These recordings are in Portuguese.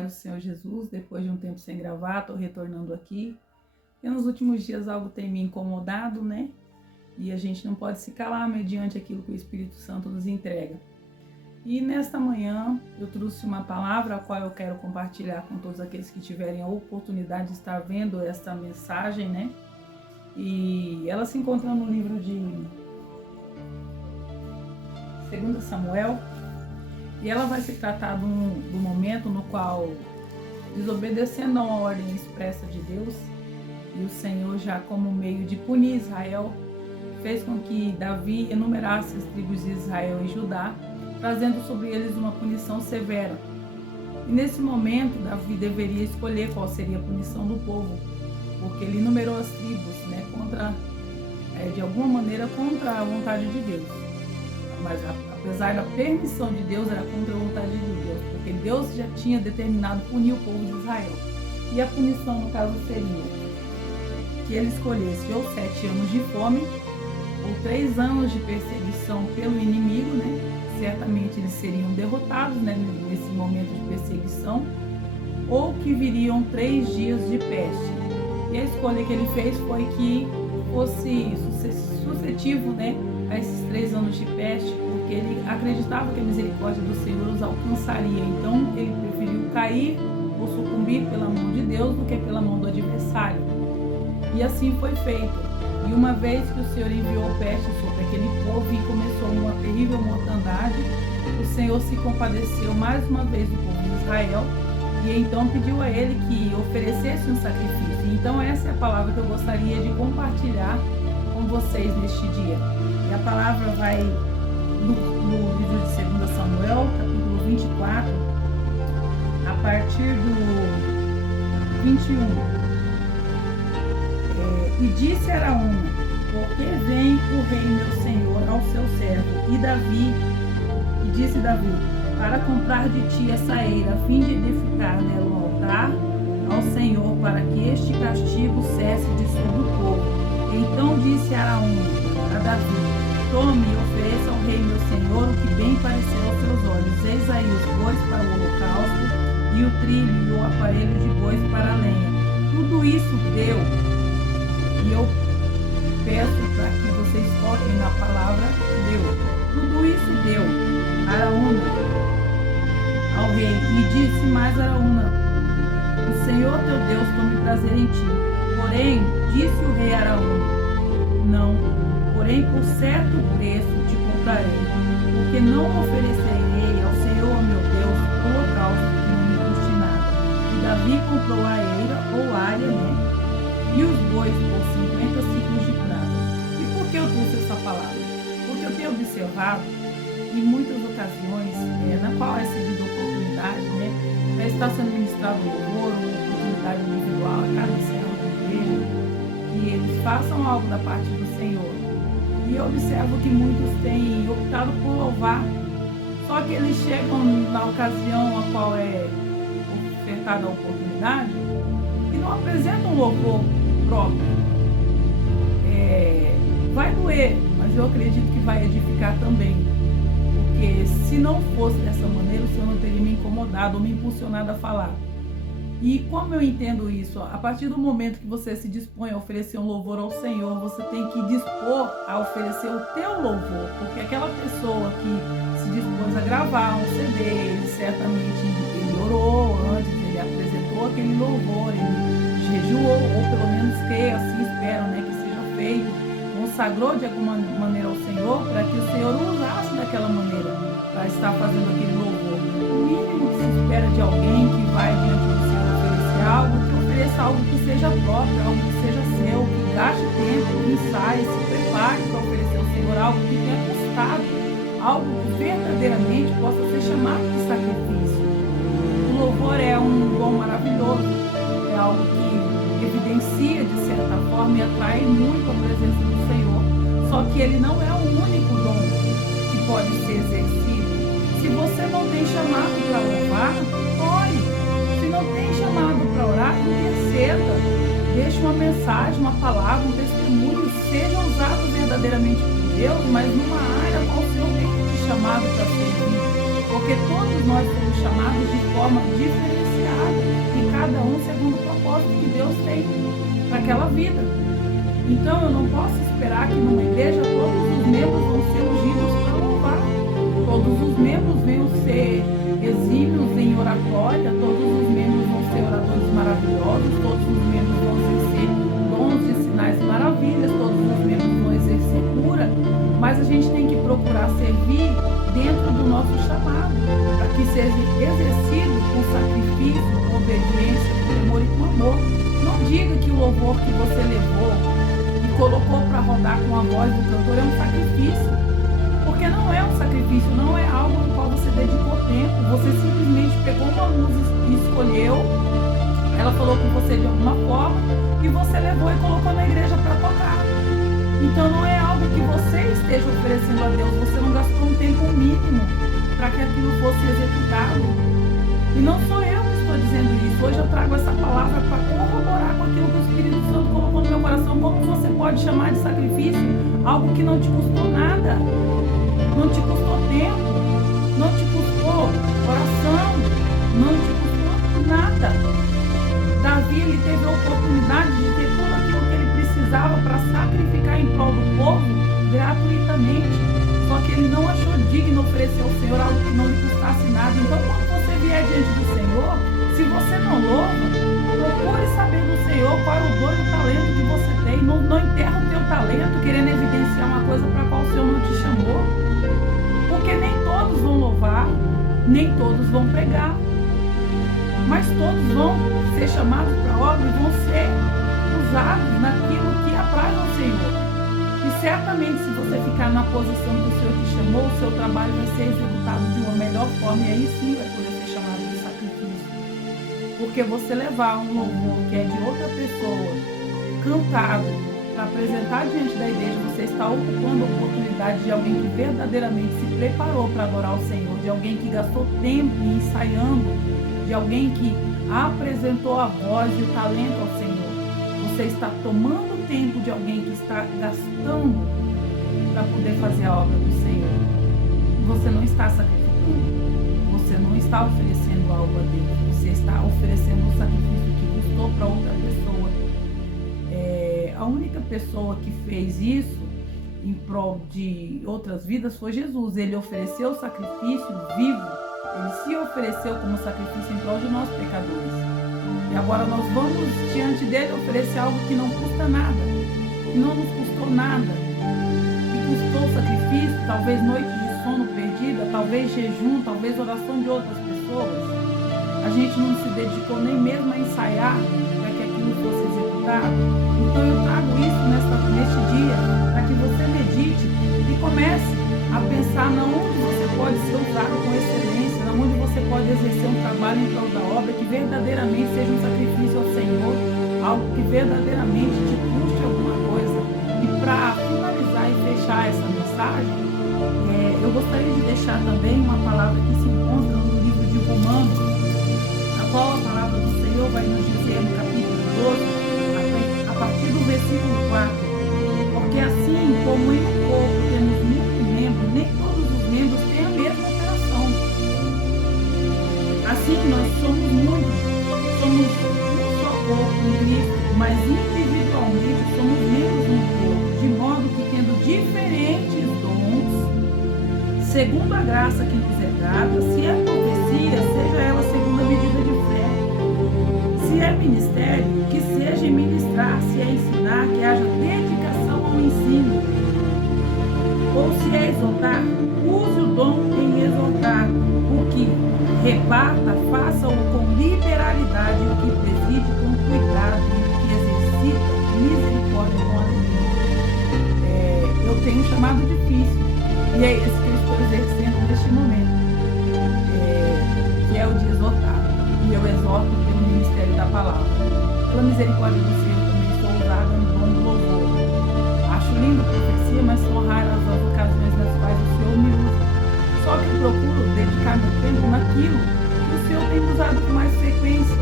Do Senhor Jesus, depois de um tempo sem gravar, estou retornando aqui. E nos últimos dias algo tem me incomodado, né? E a gente não pode se calar mediante aquilo que o Espírito Santo nos entrega. E nesta manhã eu trouxe uma palavra a qual eu quero compartilhar com todos aqueles que tiverem a oportunidade de estar vendo esta mensagem, né? E ela se encontra no livro de 2 Samuel. E ela vai se tratar do momento no qual, desobedecendo a ordem expressa de Deus, e o Senhor, já como meio de punir Israel, fez com que Davi enumerasse as tribos de Israel e Judá, trazendo sobre eles uma punição severa. E nesse momento, Davi deveria escolher qual seria a punição do povo, porque ele enumerou as tribos, né, de alguma maneira contra a vontade de Deus. Mas apesar da permissão de Deus, era contra a vontade de Deus, porque Deus já tinha determinado punir o povo de Israel. E a punição, no caso, seria que ele escolhesse ou 7 anos de fome, ou 3 anos de perseguição pelo inimigo, né? Certamente eles seriam derrotados, né, nesse momento de perseguição, ou que viriam 3 dias de peste. E a escolha que ele fez foi que fosse suscetível, né, a esses 3 anos de peste, porque ele acreditava que a misericórdia do Senhor os alcançaria. Então ele preferiu cair ou sucumbir pela mão de Deus do que pela mão do adversário. E assim foi feito. E uma vez que o Senhor enviou peste sobre aquele povo e começou uma terrível mortandade, o Senhor se compadeceu mais uma vez do povo de Israel e então pediu a ele que oferecesse um sacrifício. Então essa é a palavra que eu gostaria de compartilhar com vocês neste dia. E a palavra vai no livro de 2 Samuel, capítulo 24, a partir do 21. E disse Araúna: por que vem o rei meu senhor ao seu servo? E disse Davi: para comprar de ti essa eira, a fim de edificar nela um altar ao Senhor, para que este castigo cesse de sobre o povo. Então disse Araúna a Davi: tome e ofereça ao rei meu senhor o que bem parecer aos seus olhos. Eis aí os bois para o holocausto, e o trilho e o aparelho de bois para a lenha. Tudo isso deu. E eu peço para que vocês foquem na palavra deu. Tudo isso deu Araúna ao rei. E disse mais Araúna: o Senhor teu Deus tome prazer em ti. Porém, disse o rei Araúna: não, porém por certo preço te comprarei, porque não oferecerei ao Senhor meu Deus holocausto que não me custe nada. E Davi comprou a eira ou área, né? E os bois por 50 ciclos de prata. E por que eu trouxe essa palavra? Porque eu tenho observado em muitas ocasiões, na qual é cedida oportunidade, né, está sendo ministrado louvor, uma oportunidade individual a cada servo da igreja, que eles façam algo da parte do Senhor. E eu observo que muitos têm optado por louvar, só que eles chegam na ocasião a qual é ofertada a oportunidade e não apresentam louvor próprio. Vai doer, mas eu acredito que vai edificar também, porque se não fosse dessa maneira, o Senhor não teria me incomodado ou me impulsionado a falar. E como eu entendo isso? A partir do momento que você se dispõe a oferecer um louvor ao Senhor, você tem que dispor a oferecer o teu louvor, porque aquela pessoa que se dispôs a gravar um CD, ele certamente ele orou antes, ele apresentou aquele louvor, ele jejuou, ou pelo menos que assim espero, né, que seja feito, consagrou de alguma maneira ao Senhor, para que o Senhor o usasse daquela maneira, para estar fazendo aquele louvor. O mínimo que se espera de alguém que vai diante do Senhor oferecer algo, que ofereça algo que seja próprio, algo que seja seu, que gaste tempo, ensaie, se prepare para oferecer ao Senhor algo que tenha custado, algo que verdadeiramente possa ser chamado de sacrifício. O louvor é um dom maravilhoso, é algo que evidencia de certa forma e atrai muito a presença do Senhor, só que ele não é o único dom que pode ser exercido. Se você não tem chamado para louvar, ore. Se não tem chamado para orar, interceda, deixe uma mensagem, uma palavra, um testemunho, seja usado verdadeiramente por Deus, mas numa área qual o Senhor tem te chamado para servir. porque todos nós somos chamados de forma diferenciada e cada um segundo o propósito que Deus tem para aquela vida. Então eu não posso esperar que numa igreja todos os membros vão ser ungidos para louvar, todos os membros venham ser exímios em oratória, todos os membros vão ser oradores maravilhosos, todos os membros vão exercer dons de sinais e maravilhas, todos os membros vão exercer cura, mas a gente tem que procurar servir dentro do nosso chamado, para que seja exercido com sacrifício, com obediência, com temor e com amor. Não diga que o louvor que você levou e colocou para rodar com a voz do cantor é um sacrifício, porque não é um sacrifício, não é algo no qual você dedicou tempo, você simplesmente pegou uma música e escolheu, ela falou com você de alguma forma e você levou e colocou na igreja para tocar. Então não é algo que você esteja oferecendo a Deus, você não gastou um tempo mínimo para que aquilo fosse executado. E não sou eu que estou dizendo isso, hoje eu trago essa palavra para corroborar com aquilo que o Espírito Santo colocou no meu coração. Como você pode chamar de sacrifício algo que não te custou nada, não te custou tempo, não te custou oração, não te custou nada. Davi, ele teve a oportunidade de ter tudo aquilo que ele precisava para sacrificar em prol do povo gratuitamente, só que ele não achou digno oferecer ao Senhor algo que não lhe custasse nada. Então quando você vier diante do Senhor, se você não louva, procure saber do Senhor qual é o dom e o talento que você tem. Não enterra o teu talento querendo evidenciar uma coisa para a qual o Senhor não te chamou, porque nem todos vão louvar, nem todos vão pregar, mas todos vão ser chamados para a obra e vão ser usados naquilo que apraz ao Senhor. E certamente, se você ficar na posição que o Senhor te chamou, o seu trabalho vai ser executado de uma melhor forma, e aí sim vai poder ser chamado de sacrifício. Porque você levar um louvor que é de outra pessoa, cantado, para apresentar diante da igreja, você está ocupando a oportunidade de alguém que verdadeiramente se preparou para adorar o Senhor, de alguém que gastou tempo ensaiando, de alguém que apresentou a voz e o talento ao Senhor. Você está tomando o tempo de alguém que está gastando para poder fazer a obra do Senhor. Você não está sacrificando, você não está oferecendo algo a Deus, você está oferecendo um sacrifício que custou para outra pessoa. A única pessoa que fez isso em prol de outras vidas foi Jesus. Ele ofereceu o sacrifício vivo, ele se ofereceu como sacrifício em prol de nós pecadores. E agora nós vamos diante dele oferecer algo que não custa nada, que não nos custou nada, que custou sacrifício, talvez noite de sono perdida, talvez jejum, talvez oração de outras pessoas. A gente não se dedicou nem mesmo a ensaiar para que aquilo fosse executado. Então eu trago isso neste dia para que você medite e comece a pensar na onde você pode ser usado com excelência, na onde você pode exercer um trabalho em prol da obra que verdadeiramente seja um sacrifício ao Senhor, algo que verdadeiramente te custe alguma coisa. E para finalizar e fechar essa mensagem, eu gostaria de deixar também uma palavra que se encontra no livro de Romanos, na qual a palavra do Senhor vai nos dizer no capítulo 12, a partir do versículo 4, porque assim como em um corpo temos muitos membros, nem todos os membros têm a mesma operação. Assim nós somos muitos, somos um só corpo em Cristo, mas individualmente somos membros de um corpo, de modo que tendo diferentes dons, segundo a graça que nos é dada, se é profecia, seja ela segundo a medida de fé. Se é ministério, que seja em ministrar, se é ensinar, que haja dedicação ao ensino. Ou se é exortar, use o dom em exortar. O que rebata, faça-o com liberalidade, o que preside com cuidado, e o que exercita misericórdia com alegria. Eu tenho um chamado difícil, e é esse que eu estou exercendo neste momento, que é o de exortar. E eu exorto pelo ministério da palavra. Pela misericórdia do Senhor, também estou usada no dom do louvor. Acho lindo a profecia, mas são raras as ocasiões nas quais o Senhor me usa. Só que eu procuro dedicar meu tempo naquilo que o Senhor tem usado com mais frequência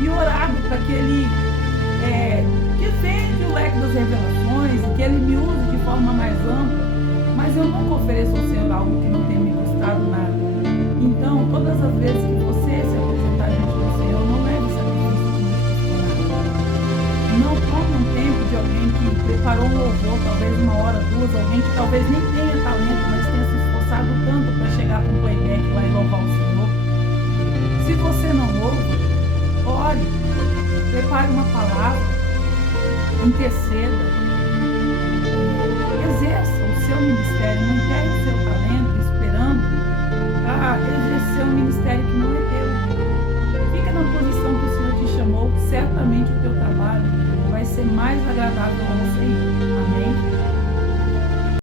e orado para que Ele defende o leque das revelações, que Ele me use de forma mais ampla. Mas eu nunca ofereço ao Senhor algo que não tenha me custado nada. Então, todas as vezes que você se apresentar diante do Senhor, não leve sacrifício como de não tome um tempo de alguém que preparou um louvor, talvez 1 hora, 2, alguém que talvez nem tenha talento, mas tenha se esforçado tanto para chegar com um playback lá e louvar o Senhor. Se você não louva, ore, prepare uma palavra, interceda, exerça o seu ministério, não enterre o seu talento esperando para exercer um ministério que não é teu. Fica na posição que o Senhor te chamou, que certamente o teu trabalho vai ser mais agradável ao Senhor.